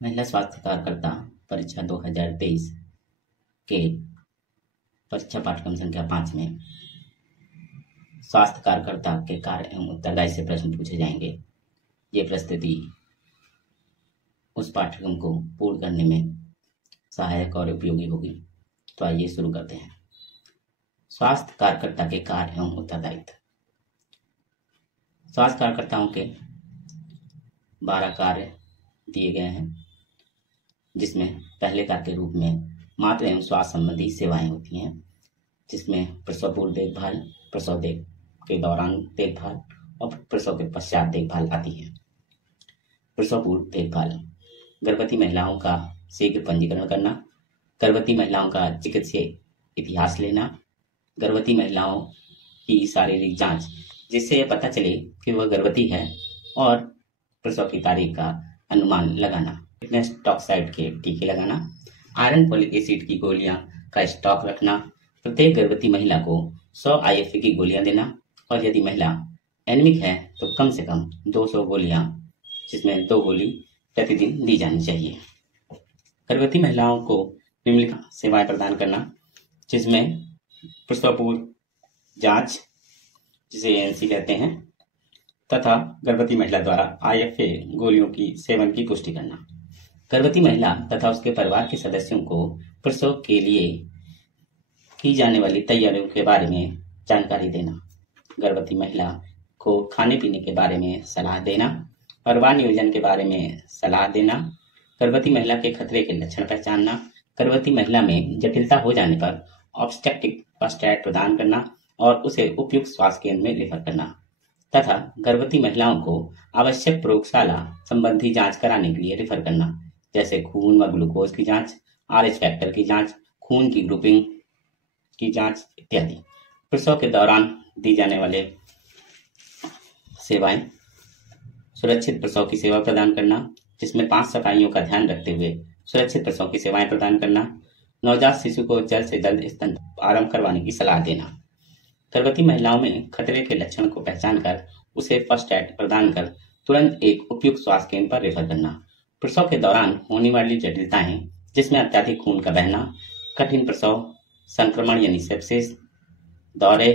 महिला स्वास्थ्य कार्यकर्ता परीक्षा 2023 के परीक्षा पाठ्यक्रम संख्या 5 में स्वास्थ्य कार्यकर्ता के कार्य एवं उत्तरदायी से प्रश्न पूछे जाएंगे। ये प्रस्तुति उस पाठ्यक्रम को पूर्ण करने में सहायक और उपयोगी होगी। तो आइए शुरू करते हैं। स्वास्थ्य कार्यकर्ता के कार्य एवं उत्तरदायित्व। स्वास्थ्य कार्यकर्ताओं के 12 कार्य दिए गए हैं, जिसमें पहले कार्य के रूप में मातृ एवं स्वास्थ्य संबंधी सेवाएं होती हैं, जिसमें प्रसव पूर्व देखभाल, प्रसव के दौरान देखभाल और प्रसव के पश्चात देखभाल आती है। प्रसव पूर्व देखभाल: गर्भवती महिलाओं का शीघ्र पंजीकरण करना, गर्भवती महिलाओं का चिकित्सीय इतिहास लेना, गर्भवती महिलाओं की शारीरिक जांच, जिससे यह पता चले कि वह गर्भवती है, और प्रसव की तारीख का अनुमान लगाना, टिटेनस टॉक्साइड के टीके लगाना, आयरन फोलिक एसिड की गोलियां का स्टॉक रखना, प्रत्येक गर्भवती महिला को 100 IFA की गोलियां देना, और यदि महिला एनीमिक है तो कम से कम 200 गोलियां, जिसमें 2 गोली प्रतिदिन दी जानी चाहिए। गर्भवती महिलाओं को निम्नलिखित सेवाएं प्रदान करना, जिसमें प्रसव पूर्व जांच, जिसे ANC कहते हैं, तथा गर्भवती महिला द्वारा IFA गोलियों की सेवन की पुष्टि करना। गर्भवती महिला तथा उसके परिवार के सदस्यों को प्रसव के लिए की जाने वाली तैयारियों के बारे में जानकारी देना, गर्भवती महिला को खाने पीने के बारे में सलाह देना, परिवार नियोजन के बारे में सलाह देना, गर्भवती महिला के खतरे के लक्षण पहचानना, गर्भवती महिला में जटिलता हो जाने पर ऑब्स्टेट्रिक फर्स्ट एड प्रदान करना और उसे उपयुक्त स्वास्थ्य केंद्र में रेफर करना, तथा गर्भवती महिलाओं को आवश्यक प्रयोगशाला संबंधी जांच कराने के लिए रेफर करना, जैसे खून व ग्लूकोज की जांच, RH फैक्टर की जांच, खून की ग्रुपिंग की जांच इत्यादि। प्रसव के दौरान दी जाने वाले सेवाएं: सुरक्षित प्रसव की सेवा प्रदान करना, जिसमें 5 सफाइयों का ध्यान रखते हुए सुरक्षित प्रसव की सेवाएं प्रदान करना, नवजात शिशु को जल्द से जल्द स्तन आरंभ करवाने की सलाह देना, गर्भवती महिलाओं में खतरे के लक्षण को पहचान कर उसे फर्स्ट एड प्रदान कर तुरंत एक उपयुक्त स्वास्थ्य केंद्र पर रेफर करना, प्रसव के दौरान होने वाली जटिलताएं, जिसमें अत्यधिक खून का बहना, कठिन प्रसव, संक्रमण यानी सेप्सिस, दौरे,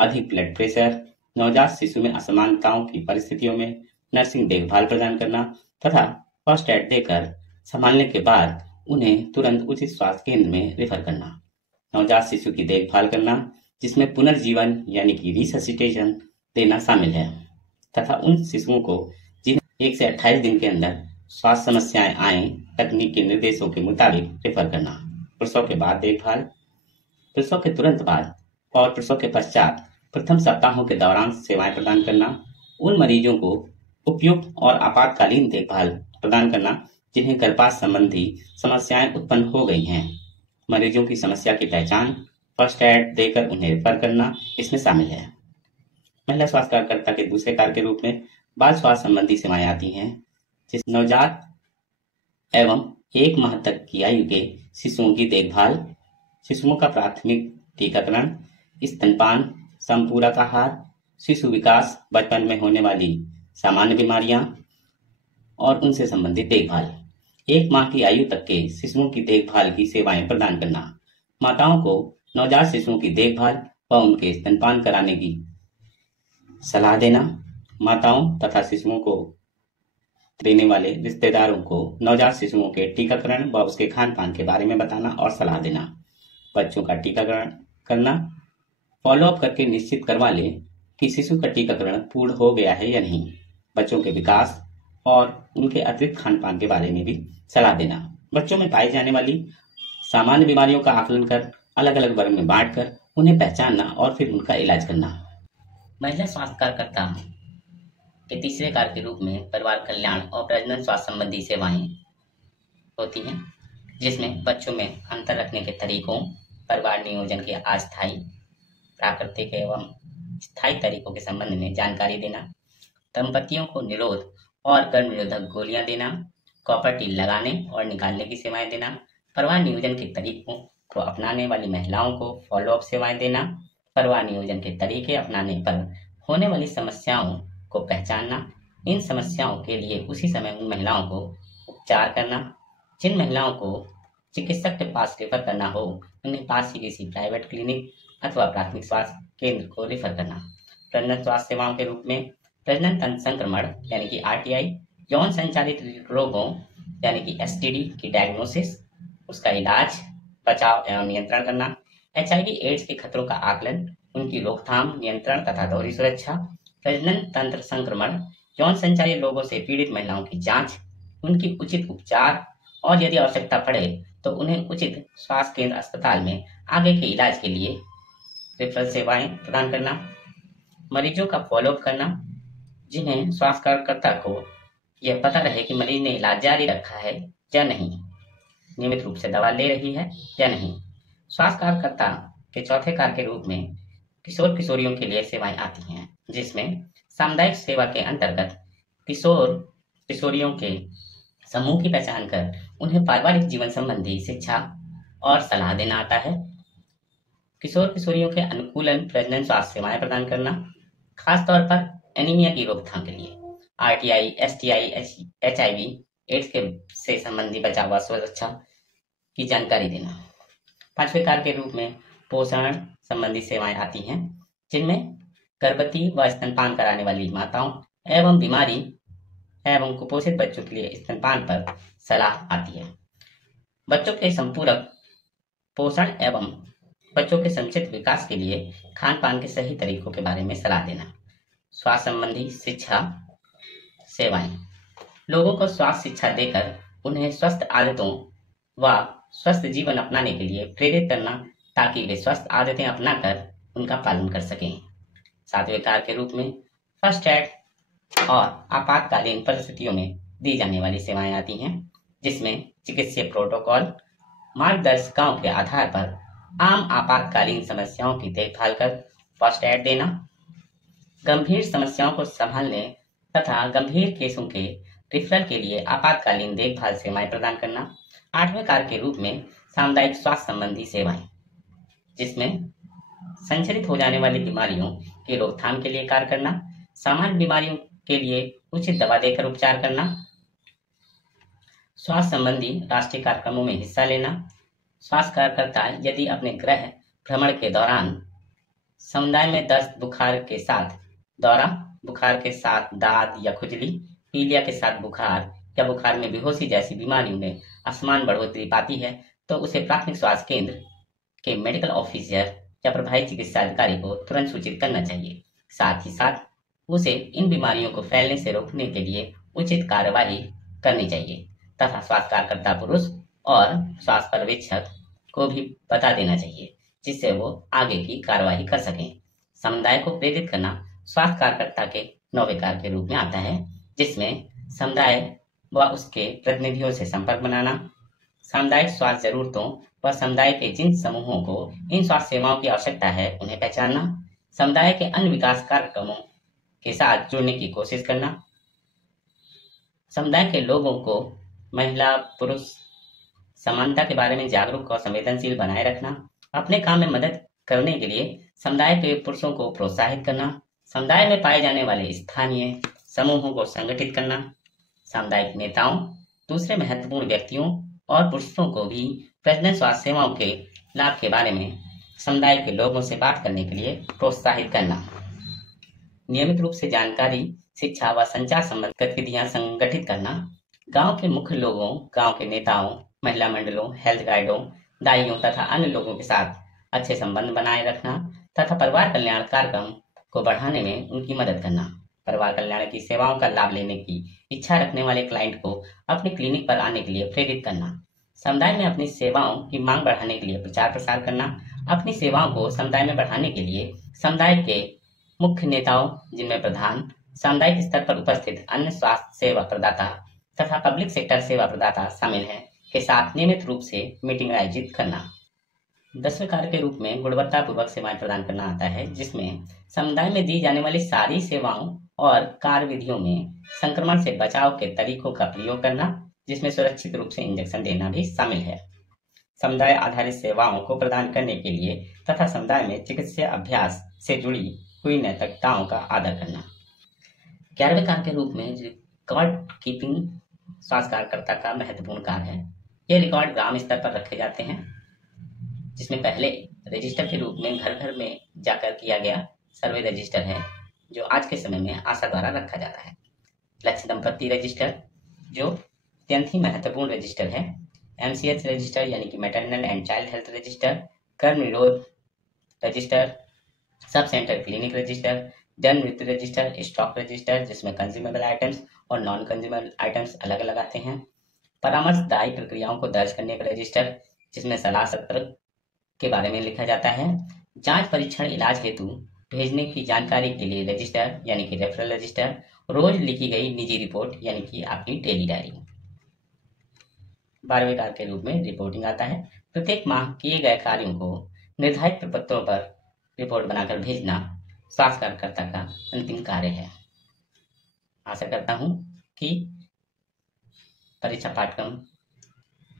अधिक ब्लड प्रेशर, नवजात शिशु में असमानताओं की परिस्थितियों में नर्सिंग देखभाल प्रदान करना, तथा फर्स्ट एड देकर संभालने के बाद उन्हें तुरंत उचित स्वास्थ्य केंद्र में रेफर करना। नवजात शिशु की देखभाल करना, जिसमें पुनर्जीवन यानी कि रिससिटेशन देना शामिल है, तथा उन शिशुओं को जिन्हें 1 से 28 दिन के अंदर स्वास्थ्य समस्याएं आए, तकनीक के निर्देशों के मुताबिक रेफर करना। प्रसव के बाद देखभाल: प्रसव के तुरंत बाद और प्रसव के पश्चात प्रथम सप्ताहों के दौरान सेवाएं प्रदान करना, उन मरीजों को उपयुक्त और आपातकालीन देखभाल प्रदान करना जिन्हें गर्भाशय संबंधी समस्याएं उत्पन्न हो गई हैं। मरीजों की समस्या की पहचान, फर्स्ट एड देकर उन्हें रेफर करना इसमें शामिल है। महिला स्वास्थ्य कार्यकर्ता के दूसरे कार्य के रूप में बाल स्वास्थ्य संबंधी सेवाएं आती हैं, जिस नवजात एवं 1 माह तक की आयु के शिशुओं की देखभाल, शिशुओं का प्राथमिक टीकाकरण, स्तनपान, संपूरक आहार, शिशु विकास, बचपन में होने वाली सामान्य बीमारियां और उनसे संबंधित देखभाल, 1 माह की आयु तक के शिशुओं की देखभाल की सेवाएं प्रदान करना, माताओं को नवजात शिशुओं की देखभाल व उनके स्तनपान कराने की सलाह देना, माताओं तथा शिशुओं को देने वाले रिश्तेदारों को नवजात शिशुओं के टीकाकरण व उसके खान पान के बारे में बताना और सलाह देना, बच्चों का टीकाकरण करना, फॉलोअप करके निश्चित करवा लें कि शिशु का टीकाकरण पूर्ण हो गया है या नहीं, बच्चों के विकास और उनके अतिरिक्त खान पान के बारे में भी सलाह देना, बच्चों में पाई जाने वाली सामान्य बीमारियों का आकलन कर अलग अलग वर्ग में बांटकर उन्हें पहचानना और फिर उनका इलाज करना। महिला स्वास्थ्य कार्यकर्ता के तीसरे कार्य के रूप में परिवार कल्याण और प्रजनन स्वास्थ्य संबंधी सेवाएं होती हैं, जिसमें बच्चों में अंतर रखने के तरीकों, परिवार नियोजन के अस्थायी, प्राकृतिक एवं स्थायी तरीकों के संबंध में जानकारी देना, दंपतियों को निरोध और गर्भ निरोधक गोलियां देना, कॉपर टील लगाने और निकालने की सेवाएं देना, परिवार नियोजन के तरीकों को अपनाने वाली महिलाओं को फॉलोअप सेवाएं देना, परिवार नियोजन के तरीके अपनाने पर होने वाली समस्याओं को पहचानना, इन समस्याओं के लिए उसी समय उन महिलाओं को उपचार करना, जिन महिलाओं को चिकित्सक के पास रेफर करना हो उन्हें पास ही किसी प्राइवेट क्लिनिक अथवा प्राथमिक स्वास्थ्य केंद्र को रेफर करना। प्रजनन स्वास्थ्य सेवाओं के रूप में प्रजनन तंत्र संक्रमण यानी कि RTI, यौन संचालित रोगों यानी कि STD की डायग्नोसिस, उसका इलाज, बचाव एवं नियंत्रण करना, HIV एड्स के खतरों का आकलन, उनकी रोकथाम, नियंत्रण तथा दोहरी सुरक्षा, प्रजनन तंत्र संक्रमण, यौन संचालित रोगों से पीड़ित महिलाओं की जांच, उनकी उचित उपचार और यदि आवश्यकता पड़े तो उन्हें उचित स्वास्थ्य केंद्र अस्पताल में आगे के इलाज के लिए रेफरल सेवाएं प्रदान करना, मरीजों का फॉलोअप करना, जिन्हें स्वास्थ्य कार्यकर्ता को यह पता रहे कि मरीज ने इलाज जारी रखा है या नहीं, नियमित रूप से दवा ले रही है या नहीं। स्वास्थ्य कार्यकर्ता के चौथे कार्य के रूप में किशोर किशोरियों के लिए सेवाएं आती हैं, जिसमें सामुदायिक सेवा के अंतर्गत किशोर किशोरियों के समूह की पहचान कर उन्हें पारिवारिक जीवन संबंधी शिक्षा और सलाह देना आता है। किशोर किशोरियों के अनुकूलन प्रजनन स्वास्थ्य सेवाएं प्रदान करना, खासतौर पर एनीमिया की रोकथाम के लिए RTI, STI, HIV एड्स के से संबंधी बचाव व सुरक्षा की जानकारी देना। पांचवें कार्य के रूप में पोषण संबंधी सेवाएं आती हैं, जिनमें गर्भवती व स्तनपान कराने वाली माताओं एवं बीमारी एवं कुपोषित बच्चों के लिए स्तनपान पर सलाह आती है। बच्चों के संपूरक पोषण एवं बच्चों के समुचित विकास के लिए खान पान के सही तरीकों के बारे में सलाह देना। स्वास्थ्य संबंधी शिक्षा सेवाएं, लोगों को स्वास्थ्य शिक्षा देकर उन्हें स्वस्थ आदतों व स्वस्थ जीवन अपनाने के लिए प्रेरित करना, ताकि वे स्वस्थ आदतें अपनाकर उनका पालन कर सकें। सातवें कार्य के रूप में फर्स्ट एड और आपातकालीन परिस्थितियों में दी जाने वाली सेवाएं आती हैं, जिसमें चिकित्सीय प्रोटोकॉल, मार्गदर्शिकाओं के आधार पर आम आपातकालीन समस्याओं की देखभाल कर फर्स्ट एड देना, गंभीर समस्याओं को संभालने तथा गंभीर केसों के रिफरल के लिए आपातकालीन देखभाल सेवाएं प्रदान करना। आठवें कार्य के रूप में सामुदायिक स्वास्थ्य संबंधी सेवाएं, जिसमें संचरित हो जाने वाली बीमारियों की रोकथाम के लिए कार्य करना, सामान्य बीमारियों के लिए उचित दवा देकर उपचार करना, स्वास्थ्य संबंधी राष्ट्रीय कार्यक्रमों में हिस्सा लेना। स्वास्थ्य कार्यकर्ता यदि अपने गृह भ्रमण के दौरान समुदाय में दस्त, बुखार के साथ दौरा, बुखार के साथ दाद या खुजली, पीलिया के साथ बुखार या बुखार में बेहोशी जैसी बीमारियों में असमान बढ़ोतरी पाती है, तो उसे प्राथमिक स्वास्थ्य केंद्र के मेडिकल ऑफिसर या प्रभारी चिकित्सा अधिकारी को तुरंत सूचित करना चाहिए। साथ ही साथ उसे इन बीमारियों को फैलने से रोकने के लिए उचित कार्यवाही करनी चाहिए तथा स्वास्थ्य कार्यकर्ता पुरुष और स्वास्थ्य पर्यवेक्षक को भी बता देना चाहिए, जिससे वो आगे की कार्यवाही कर सकें। समुदाय को प्रेरित करना स्वास्थ्य कार्यकर्ता के नौवें कार्य के रूप में आता है, जिसमें समुदाय व उसके प्रतिनिधियों से संपर्क बनाना, सामुदायिक स्वास्थ्य जरूरतों व समुदाय के जिन समूहों को इन स्वास्थ्य सेवाओं की आवश्यकता है उन्हें पहचानना, समुदाय के अन्य विकास कार्यक्रमों के साथ जुड़ने की कोशिश करना, समुदाय के लोगों को महिला पुरुष समानता के बारे में जागरूक और संवेदनशील बनाए रखना, अपने काम में मदद करने के लिए समुदाय के पुरुषों को प्रोत्साहित करना, समुदाय में पाए जाने वाले स्थानीय समूहों को संगठित करना, सामुदायिक नेताओं, दूसरे महत्वपूर्ण व्यक्तियों और पुरुषों को भी प्रजनन स्वास्थ्य सेवाओं के लाभ के बारे में समुदाय के लोगों से बात करने के लिए प्रोत्साहित करना, नियमित रूप से जानकारी, शिक्षा व संचार संबंधी गतिविधियां संगठित करना, गांव के मुख्य लोगों, गांव के नेताओं, महिला मंडलों, हेल्थ गाइडों, दाइयों तथा अन्य लोगों के साथ अच्छे संबंध बनाए रखना तथा परिवार कल्याण कार्यक्रम को बढ़ाने में उनकी मदद करना। परिवार कल्याण की सेवाओं का लाभ लेने की इच्छा रखने वाले क्लाइंट को अपने क्लिनिक पर आने के लिए प्रेरित करना, समुदाय में अपनी सेवाओं की मांग बढ़ाने के लिए प्रचार प्रसार करना, अपनी सेवाओं को समुदाय में बढ़ाने के लिए समुदाय के मुख्य नेताओं, जिनमें प्रधान, सामुदायिक स्तर पर उपस्थित अन्य स्वास्थ्य सेवा प्रदाता तथा पब्लिक सेक्टर सेवा प्रदाता शामिल हैं, के साथ नियमित रूप से मीटिंग आयोजित करना। 10वें कार्य के रूप में गुणवत्तापूर्वक सेवाएं प्रदान करना आता है, जिसमें समुदाय में दी जाने वाली सारी सेवाओं और कार्य विधियों में संक्रमण से बचाव के तरीकों का प्रयोग करना, जिसमें सुरक्षित रूप से इंजेक्शन देना भी शामिल है। समुदाय आधारित सेवाओं को प्रदान करने के लिए तथा समुदाय में चिकित्सा अभ्यास से जुड़ी हुई नैतिकताओं का आदर करना। 11वें कार्य के रूप में रिकॉर्ड कीपिंग स्वास्थ्य कार्यकर्ता का महत्वपूर्ण कार्य है। ये रिकॉर्ड ग्राम स्तर पर रखे जाते हैं, जिसमें पहले रजिस्टर के रूप में घर घर में जाकर किया गया सर्वे रजिस्टर है, जो आज के समय में आशा द्वारा रखा जाता है। लक्ष्य दंपत्ति रजिस्टर, जो अत्यंत ही महत्वपूर्ण रजिस्टर है। MCH रजिस्टर यानी कि maternal and child health register, गर्भ निरोध register, sub centre clinic register, जन्म मृत्यु रजिस्टर, स्टॉक रजिस्टर जिसमें कंज्यूमेबल आइटम्स और नॉन कंज्यूमेबल आइटम्स अलग अलग आते हैं, परामर्शदायी प्रक्रियाओं को दर्ज करने का रजिस्टर जिसमें सलाह सत्र के बारे में लिखा जाता है, जांच परीक्षण इलाज हेतु भेजने की जानकारी के लिए रजिस्टर यानी कि रेफरल रजिस्टर, रोज लिखी गई निजी रिपोर्ट यानी कि आपकी डेली डायरी। 12वें कार्य के रूप में रिपोर्टिंग आता है। प्रत्येक माह किए गए कार्यों को निर्धारित प्रपत्रों पर रिपोर्ट बनाकर भेजना स्वास्थ्य कार्यकर्ता का अंतिम कार्य है। आशा करता हूं कि परीक्षा पाठ्यक्रम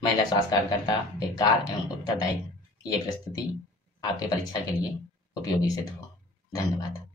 महिला स्वास्थ्य कार्यकर्ता के कार्य एवं उत्तरदायित्व की ये प्रस्तुति आपके परीक्षा के लिए उपयोगी सिद्ध हो। धन्यवाद।